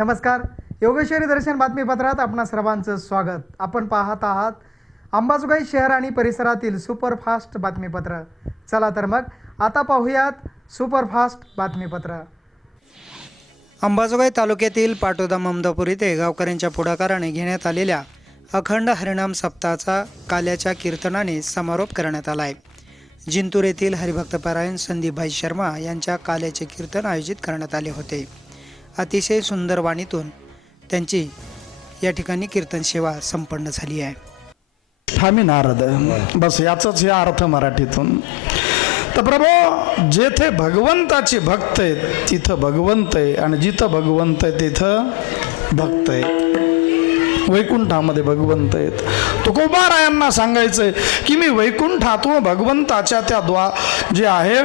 नमस्कार. योगेश्वरी दर्शन बातमीपत्रात आपणा सर्वांचं स्वागत. आपण पाहत आहात अंबाजोगाई शहर आणि परिसरातील सुपरफास्ट बातमीपत्र. चला तर मग आता पाहूयात सुपरफास्ट बातमीपत्र. अंबाजोगाई तालुक्यातील पाटोदा ममदापूर येथे गावकऱ्यांच्या पुढाकाराने घेण्यात आलेल्या अखंड हरिनाम सप्ताहाचा काल्याच्या कीर्तनाने समारोप करण्यात आला आहे. जिंतूर येथील हरिभक्तपरायण संदीपभाई शर्मा यांच्या काल्याचे कीर्तन आयोजित करण्यात आले होते. अतिशय सुंदर वाणीतून त्यांची या ठिकाणी कीर्तन सेवा संपन्न झाली आहे. ठामी नारद, बस याचाच हे अर्थ मराठीतून. तर प्रभू, जेथे भगवंताचे भक्त आहेत तिथं भगवंत आहे, आणि जिथं भगवंत आहे तिथं भक्त आहे. वैकुंठामध्ये भगवंत आहेत. तुकोबारायांना सांगायचंय की मी वैकुंठातून भगवंताच्या त्या जे आहे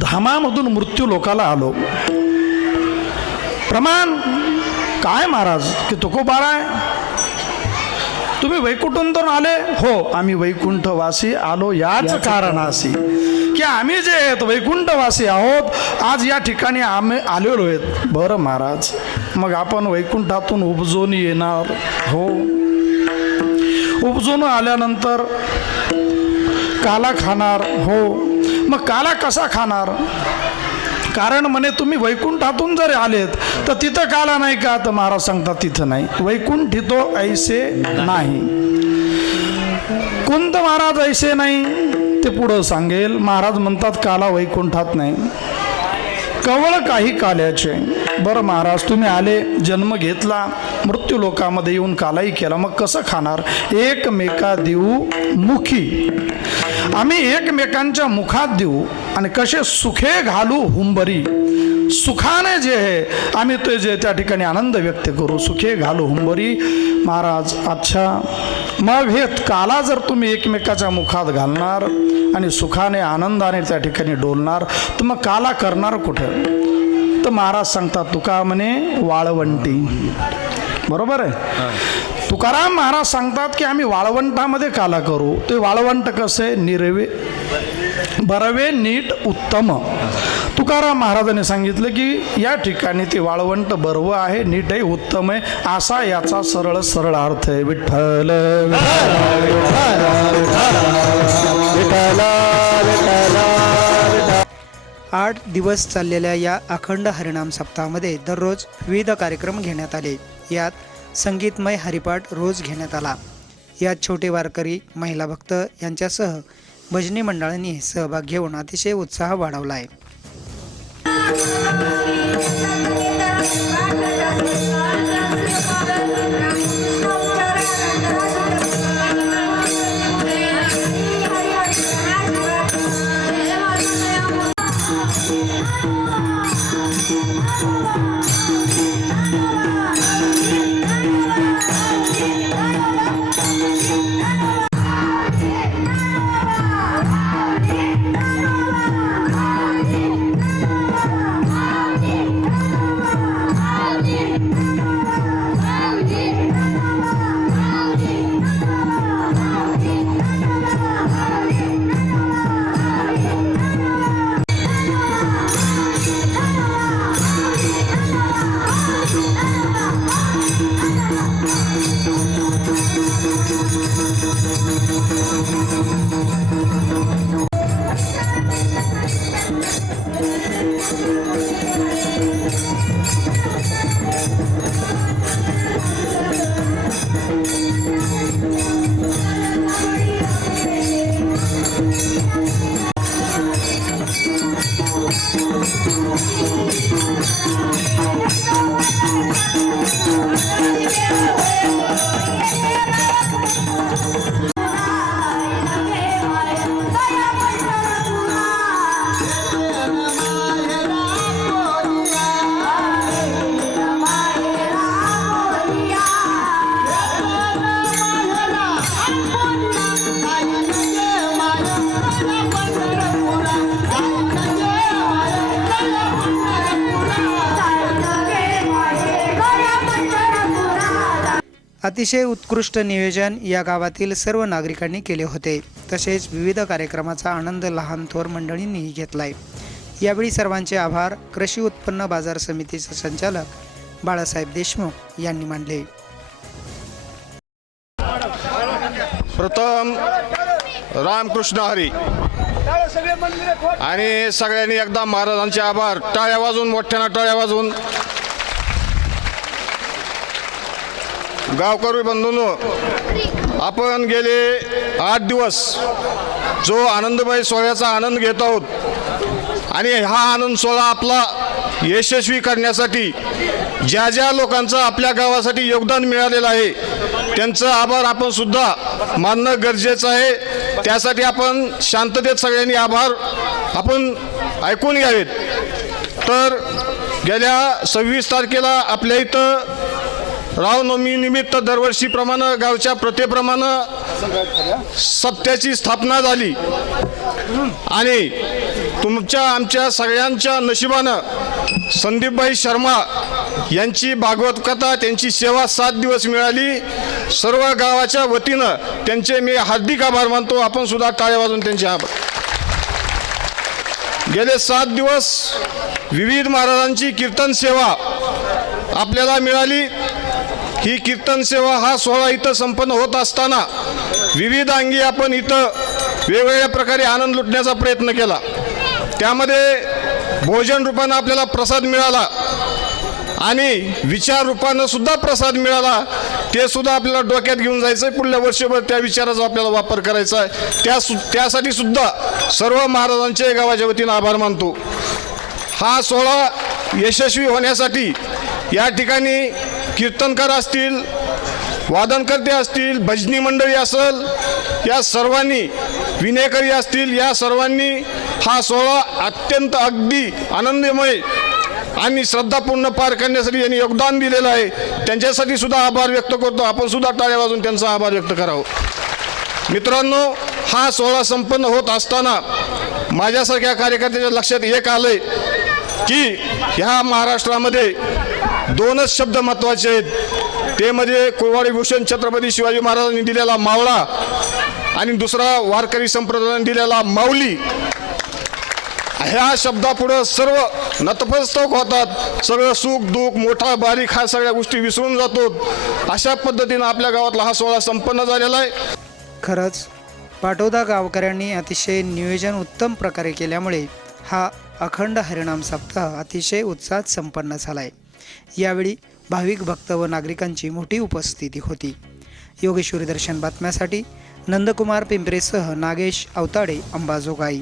धामामधून मृत्यू लोकाला आलो. प्रमाण काय महाराज की तुकोबाराय तुम्ही वैकुंठातून आले? हो, आम्ही वैकुंठवासी आलो याच कारणाशी की आम्ही जे आहेत वैकुंठवासी आहोत. आज या ठिकाणी आम्ही आलेलो आहेत. बरं महाराज, मग आपण वैकुंठातून उपजून येणार? हो. उपजून आल्यानंतर काला खाणार? हो. मग काला कसा खाणार? कारण म्हणे तुम्ही वैकुंठातून जर आलेत तर तिथं काला नाही का? तर महाराज सांगतात तिथं नाही. वैकुंठी तो ऐसे नाही. कोणतं महाराज ऐसे नाही ते पुढं सांगेल. महाराज म्हणतात काला वैकुंठात नाही, कवळ काही काल्याचे. बरं महाराज, तुम्ही आले, जन्म घेतला, मृत्यू लोकामध्ये येऊन कालाही केला, मग कसं खाणार? एकमेका देऊ मुखी, आम्ही एकमेकांच्या मुखात देऊ आणि कसे सुखे घालू हुंबरी. सुखाने जे आहे आम्ही ते जे त्या ठिकाणी आनंद व्यक्त करू, सुखे घालू हुंबरी. महाराज, अच्छा, मग हे काला जर तुम्ही एकमेकाच्या मुखात घालणार आणि सुखाने आनंदाने त्या ठिकाणी डोलणार, तर मग काला करणार कुठं? तर महाराज सांगतात तुका म्हणे वाळवंटी. बरोबर आहे. तुकाराम महाराज सांगतात की आम्ही वाळवंटामध्ये काला करू. ते वाळवंट कसे? निरवे बरवे नीट उत्तम. तुकाराम महाराजांनी सांगितलं की या ठिकाणी ते वाळवंट बरव आहे, नीट आहे, उत्तम आहे, असा याचा सरळ सरळ अर्थ आहे. विठ्ठल 8 दिवस चाललेल्या या अखंड हरिनाम सप्ताहामध्ये दररोज विविध कार्यक्रम घेण्यात आले. यात संगीतमय हरिपाठ रोज घेण्यात आला. यात छोटे वारकरी, महिला भक्त यांच्यासह भजनी मंडळांनी सहभाग घेऊन अतिशय उत्साह वाढवला आहे. अतिशय उत्कृष्ट नियोजन या गावातील सर्व नागरिकांनी केले होते. तसेच विविध कार्यक्रमाचा आनंद लहान थोर मंडळींनी घेतलाय. यावेळी सर्वांचे आभार. कृषी उत्पन्न बाजार समितीचे संचालक बाळासाहेब देशमुख यांनी मांडले. प्रथम रामकृष्ण हरी आणि सगळ्यांनी एकदा महाराजांचे आभार. टाळ्या वाजून, मोठ्यानं टाळ्या वाजून. गावकरी बंधूंनो, आपण गेले 8 दिवस जो आनंदमय सोहळ्याचा आनंद घेत आहोत आणि हा आनंद सोहळा आपला यशस्वी करण्यासाठी ज्या ज्या लोकांचं आपल्या गावासाठी योगदान मिळालेलं आहे त्यांचं आभार आपण सुद्धा मानणं गरजेचं आहे. त्यासाठी आपण शांततेत सगळ्यांनी आभार आपण ऐकून घ्यावेत. तर गेल्या 26 तारखेला आपल्या इथं रामनवमी निमित्त दरवर्षीप्रमाणे गावच्या प्रथेप्रमाणे सप्त्याची स्थापना झाली आणि तुमच्या आमच्या सगळ्यांच्या नशिबानं संदीपभाई शर्मा यांची भागवत कथा, त्यांची सेवा 7 दिवस मिळाली. सर्व गावाच्या वतीनं त्यांचे मी हार्दिक आभार मानतो. आपण सुद्धा टाळ्या वाजून त्यांचे आभार. गेले 7 दिवस विविध महाराजांची कीर्तन सेवा आपल्याला मिळाली. ही कीर्तन सेवा हा सोहळा इथं संपन्न होत असताना विविध अंगी आपण इथं वेगवेगळ्या प्रकारे आनंद लुटण्याचा प्रयत्न केला. त्यामध्ये भोजन रूपानं आपल्याला प्रसाद मिळाला आणि विचार रूपानं सुद्धा प्रसाद मिळाला. ते सुद्धा आपल्याला डोक्यात घेऊन जायचं आहे. पुढल्या वर्षभर त्या विचाराचा आपल्याला वापर करायचा आहे. त्यासाठी सुद्धा सर्व महाराजांचे गावाच्या वतीनं आभार मानतो. हा सोहळा यशस्वी होण्यासाठी या ठिकाणी कीर्तनकार असतील, वादनकर्ते असतील, भजनी मंडळी असेल, या सर्वांनी, विनेकरी असतील, या सर्वांनी हा सोहळा अत्यंत अगदी आनंदमय आणि श्रद्धापूर्ण पार करण्यासाठी यांनी योगदान दिलेलं आहे. त्यांच्यासाठी सुद्धा आभार व्यक्त करतो. आपण सुद्धा टाळ्या वाजून त्यांचा आभार व्यक्त करावं. मित्रांनो, हा सोहळा संपन्न होत असताना माझ्यासारख्या कार्यकर्त्याच्या लक्षात एक आलंय की ह्या महाराष्ट्रामध्ये 2च शब्द महत्त्वाचे आहेत. ते म्हणजे कुळवाडी भूषण छत्रपती शिवाजी महाराजांनी दिलेला मावळा आणि दुसरा वारकरी संप्रदायाने दिलेला माऊली. ह्या शब्दापुढं सर्व नतमस्तक होतात. सगळं सुख दुःख, मोठा बारीक ह्या सगळ्या गोष्टी विसरून जातो. अशा पद्धतीनं आपल्या गावातला हा सोहळा संपन्न झालेला आहे. खरंच पाटोदा गावकऱ्यांनी अतिशय नियोजन उत्तम प्रकारे केल्यामुळे हा अखंड हरिनाम सप्ताह अतिशय उत्साहात संपन्न झालाय. यावेळी भाविक भक्त व नागरिकांची मोठी उपस्थिती होती. योगेश्वरी दर्शन बातम्यासाठी नंदकुमार पिंपरेसह नागेश अवताडे, अंबाजोगाई.